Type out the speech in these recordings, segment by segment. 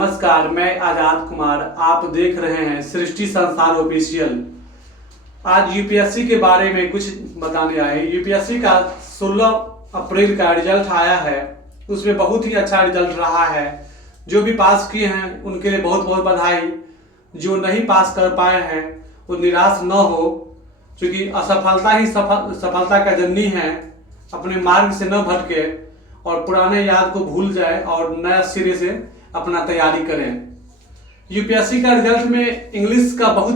नमस्कार, मैं आजाद कुमार। आप देख रहे हैं सृष्टि संस्थान ऑफिशियल। आज यूपीएससी के बारे में कुछ बताने आए। यूपीएससी का 16 अप्रैल का रिजल्ट आया है। उसमें बहुत ही अच्छा रिजल्ट रहा है। जो भी पास किए हैं उनके लिए बहुत बहुत बधाई। जो नहीं पास कर पाए हैं वो निराश न हो, क्योंकि असफलता ही सफलता का जननी है। अपने मार्ग से न भटके और पुराने याद को भूल जाए और नया सिरे से अपना तैयारी करें। यूपीएससी का रिजल्ट में इंग्लिश का बहुत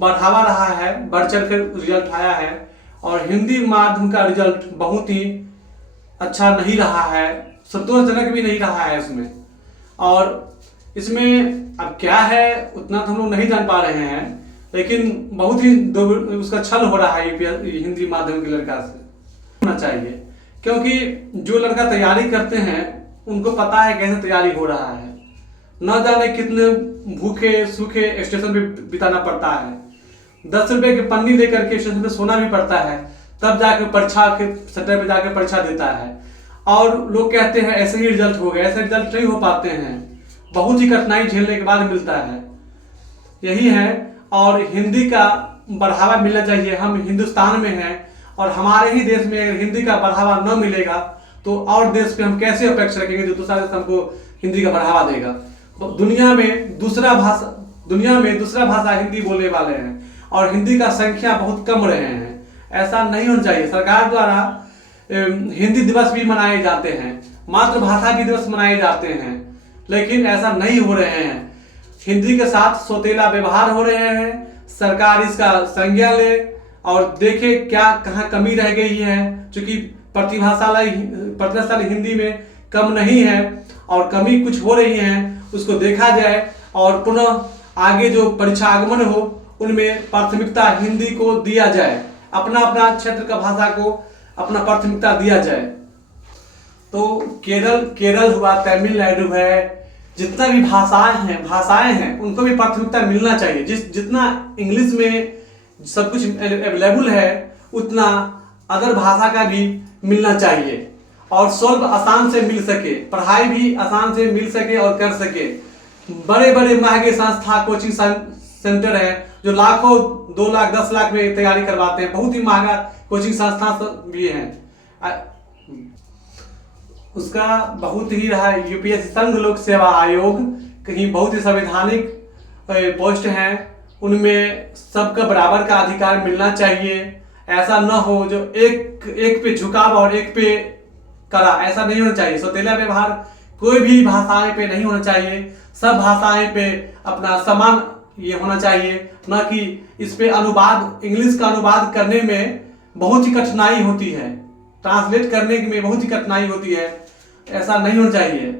बढ़ावा रहा है, बढ़ चढ़ कर रिजल्ट आया है। और हिंदी माध्यम का रिजल्ट बहुत ही अच्छा नहीं रहा है, संतोषजनक भी नहीं रहा है इसमें। और इसमें अब क्या है उतना तो हम लोग नहीं जान पा रहे हैं, लेकिन बहुत ही उसका छल हो रहा है हिंदी माध्यम के लड़का से। होना चाहिए, क्योंकि जो लड़का तैयारी करते हैं उनको पता है कैसे तैयारी हो रहा है। न जाने कितने भूखे सूखे स्टेशन पे बिताना पड़ता है। 10 रुपए की पन्नी लेकर के स्टेशन पे सोना भी पड़ता है, तब जाकर परीक्षा के सेंटर पे जाकर परीक्षा देता है। और लोग कहते हैं ऐसे ही रिजल्ट हो गया, ऐसे रिजल्ट नहीं हो पाते हैं। बहुत ही कठिनाई झेलने के बाद मिलता है, यही है। और हिंदी का बढ़ावा मिलना चाहिए। हम हिंदुस्तान में हैं और हमारे ही देश में अगर हिंदी का बढ़ावा न मिलेगा तो और देश पे हम कैसे अपेक्षा रखेंगे जो दूसरा देश हमको हिंदी का बढ़ावा देगा। दुनिया में दूसरा भाषा हिंदी बोलने वाले हैं और हिंदी का संख्या बहुत कम रहे हैं। ऐसा नहीं होना चाहिए। सरकार द्वारा हिंदी दिवस भी मनाए जाते हैं, मातृभाषा भी दिवस मनाए जाते हैं, लेकिन ऐसा नहीं हो रहे हैं। हिंदी के साथ सौतेला व्यवहार हो रहे हैं। सरकार इसका संज्ञान ले और देखे क्या कहाँ कमी रह गई है, क्योंकि प्रतिभाशाली हिंदी में कम नहीं है और कमी कुछ हो रही है, उसको देखा जाए और पुनः आगे जो परीक्षा आगमन हो उनमें प्राथमिकता हिंदी को दिया जाए। अपना अपना क्षेत्र का भाषा को अपना प्राथमिकता दिया जाए। तो केरल हुआ, तमिलनाडु है, जितना भी भाषाएं हैं उनको भी प्राथमिकता मिलना चाहिए। जितना इंग्लिश में सब कुछ अवेलेबल है उतना अदर भाषा का भी मिलना चाहिए और सॉल्व आसान से मिल सके, पढ़ाई भी आसान से मिल सके और कर सके। बड़े बड़े महंगे संस्था कोचिंग सेंटर है जो लाखों 2 लाख 10 लाख में तैयारी करवाते हैं। बहुत ही महंगा कोचिंग संस्था भी है। उसका बहुत ही रहा यूपीएससी संघ लोक सेवा आयोग, कहीं बहुत ही संवैधानिक पोस्ट हैं, उनमें सबका बराबर का अधिकार मिलना चाहिए। ऐसा न हो जो एक पे झुकाव और एक पे करा, ऐसा नहीं होना चाहिए। सौतेला व्यवहार कोई भी भाषाएं पे नहीं होना चाहिए। सब भाषाएं पे अपना समान ये होना चाहिए, न कि इस पे अनुवाद, इंग्लिश का अनुवाद करने में बहुत ही कठिनाई होती है, ट्रांसलेट करने में बहुत ही कठिनाई होती है। ऐसा नहीं होना चाहिए।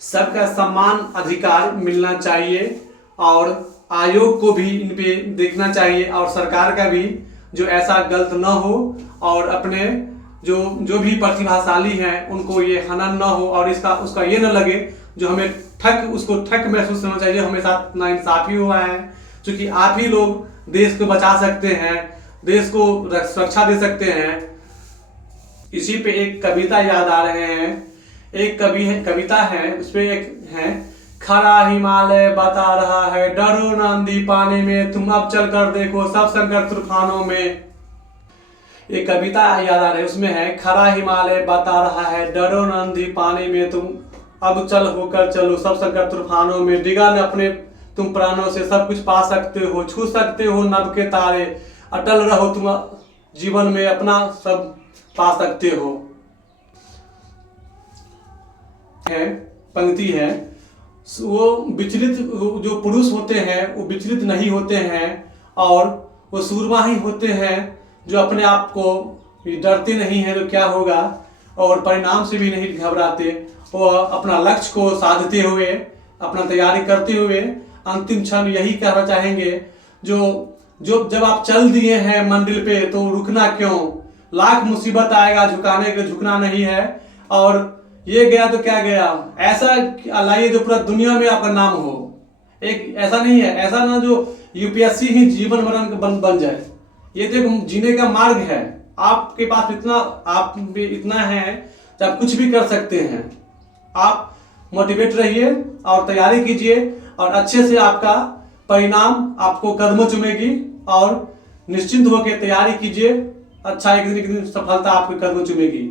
सबका समान अधिकार मिलना चाहिए और आयोग को भी इन पे देखना चाहिए और सरकार का भी, जो ऐसा गलत न हो और अपने जो भी प्रतिभाशाली हैं उनको ये हनन न हो और उसका ये न लगे जो हमें उसको ठग महसूस होना चाहिए। हमें साथ नाइंसाफी हुआ है, क्योंकि आप ही लोग देश को बचा सकते हैं, देश को सुरक्षा दे सकते हैं। इसी पे एक कविता याद आ रहे हैं। एक कविता है, उसपे एक है, खड़ा हिमालय बता रहा है डरो न आंधी पानी में, तुम अब चल कर देखो सब संकट तूफानों में। एक कविता याद आ रही है, उसमें है, खड़ा हिमालय बता रहा है डरो न आंधी पानी में, तुम अब चल होकर चलो सब संकट तूफानों में। डिगा न अपने तुम प्राणों से सब कुछ पा सकते हो, छू सकते हो नभ के तारे, अटल रहो तुम जीवन में अपना सब पा सकते हो। पंक्ति है, वो विचलित जो पुरुष होते हैं वो विचलित नहीं होते हैं और वो सूरमा ही होते हैं जो अपने आप को डरते नहीं है तो क्या होगा और परिणाम से भी नहीं घबराते। वो अपना लक्ष्य को साधते हुए, अपना तैयारी करते हुए अंतिम क्षण यही कहना चाहेंगे, जो जब आप चल दिए हैं मंजिल पे तो रुकना क्यों, लाख मुसीबत आएगा झुकाने के झुकना नहीं है, और ये गया तो क्या गया, ऐसा लाइए जो पूरा दुनिया में आपका नाम हो। एक ऐसा नहीं है, ऐसा ना जो यूपीएससी ही जीवन मरण बन जाए। ये तो जीने का मार्ग है। आपके पास इतना है, आप कुछ भी कर सकते हैं। आप मोटिवेट रहिए और तैयारी कीजिए और अच्छे से आपका परिणाम आपको कदम चूमेगी और निश्चिंत होकर तैयारी कीजिए। अच्छा एक दिन सफलता आपके कदम चूमेगी।